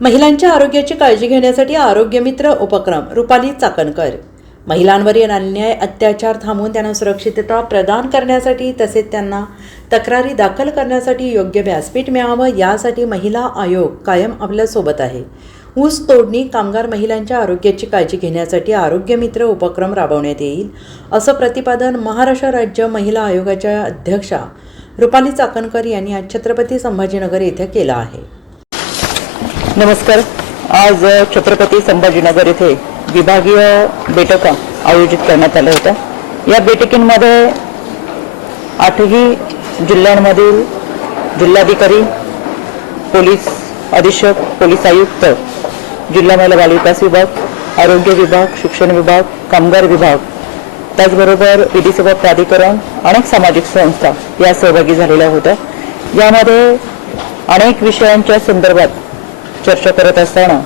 महिलांच्या आरोग्याची काळजी घेण्यासाठी आरोग्यमित्र उपक्रम रुपाली चाकणकर. महिलांवरील अन्याय अत्याचार थांबवून त्यांना सुरक्षितता प्रदान करण्यासाठी तसेच त्यांना तक्रारी दाखल करण्यासाठी योग्य व्यासपीठ मिळावं यासाठी महिला आयोग कायम आपल्यासोबत आहे. ऊस तोडणी कामगार महिलांच्या आरोग्याची काळजी घेण्यासाठी आरोग्यमित्र उपक्रम राबवण्यात येईल असं प्रतिपादन महाराष्ट्र राज्य महिला आयोगाच्या अध्यक्षा रुपाली चाकणकर यांनी आज छत्रपती संभाजीनगर येथे केलं आहे. नमस्कार. आज छत्रपती संभाजीनगर येथे विभागीय बैठका आयोजित करण्यात आल्या होत्या. या बैठकींमध्ये आठही जिल्ह्यांमधील जिल्हाधिकारी पोलीस अधीक्षक पोलीस आयुक्त जिल्हा महिला बालविकास विभाग आरोग्य विभाग शिक्षण विभाग कामगार विभाग त्याचबरोबर विधीसेवा प्राधिकरण अनेक सामाजिक संस्था या सहभागी झालेल्या होत्या. यामध्ये अनेक विषयांच्या संदर्भात चर्चा करत असताना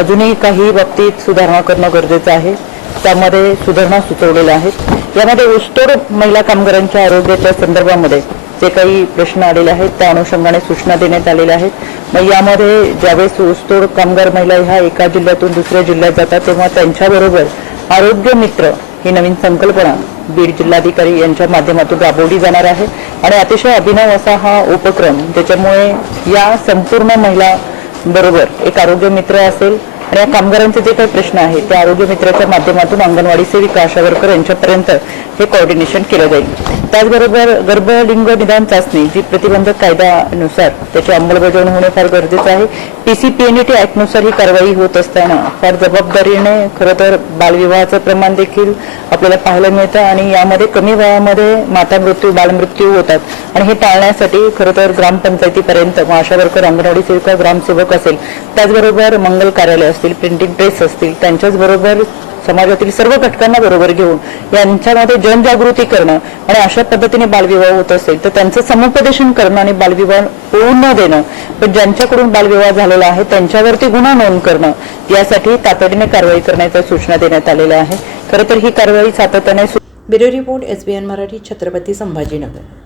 अजूनही काही बाबतीत सुधारणा करणं गरजेचं आहे. त्यामध्ये सुधारणा सुचवलेल्या आहेत. यामध्ये ऊसतोड महिला कामगारांच्या आरोग्याच्या संदर्भामध्ये जे काही प्रश्न आलेले आहेत त्या अनुषंगाने सूचना देण्यात आलेल्या आहेत. मग यामध्ये ज्यावेळेस ऊसतोड कामगार महिला ह्या एका जिल्ह्यातून दुसऱ्या जिल्ह्यात जातात तेव्हा त्यांच्याबरोबर आरोग्य मित्र ही नवीन संकल्पना बीड जिल्हाधिकारी यांच्या माध्यमातून राबवली जाणार आहे. आणि अतिशय अभिनव असा हा उपक्रम ज्याच्यामुळे या संपूर्ण महिला बरोबर. एक आरोग्य मित्र असेल आणि या कामगारांचे जे काही प्रश्न आहेत त्या आरोग्य मित्राच्या माध्यमातून अंगणवाडी सेविका आशा वर्कर यांच्यापर्यंत हे कोऑर्डिनेशन केलं जाईल. त्याचबरोबर गर्भलिंग निदान चाचणी जी प्रतिबंधक कायद्यानुसार त्याची अंमलबजावणी होणे फार गरजेचं आहे. पीसीपीएनईटी ऍक्टनुसार ही कारवाई होत असताना फार जबाबदारीने खरं तर बालविवाहाचं प्रमाण देखील आपल्याला पाहायला मिळतं आणि यामध्ये कमी वयामध्ये माता मृत्यू बालमृत्यू होतात. आणि हे टाळण्यासाठी खरं तर ग्रामपंचायतीपर्यंत मग आशा वर्कर अंगणवाडी सेविका ग्रामसेवक असेल. त्याचबरोबर मंगल कार्यालय असतील प्रिंटिंग प्रेस असतील त्यांच्याच बरोबर समाजातील सर्व घटकांना बरोबर घेऊन यांच्यामध्ये जनजागृती करणं आणि अशा पद्धतीने बालविवाह होत असेल तर त्यांचं समुपदेशन करणं आणि बालविवाह होऊ न देणं पण ज्यांच्याकडून बालविवाह झालेला आहे त्यांच्यावरती गुन्हा नोंद करणं यासाठी तातडीने कारवाई करण्याच्या सूचना देण्यात आलेल्या आहे खरं तर ही कारवाई सातत्याने bureau report S B N Marathi Chhatrapati Sambhajinagar.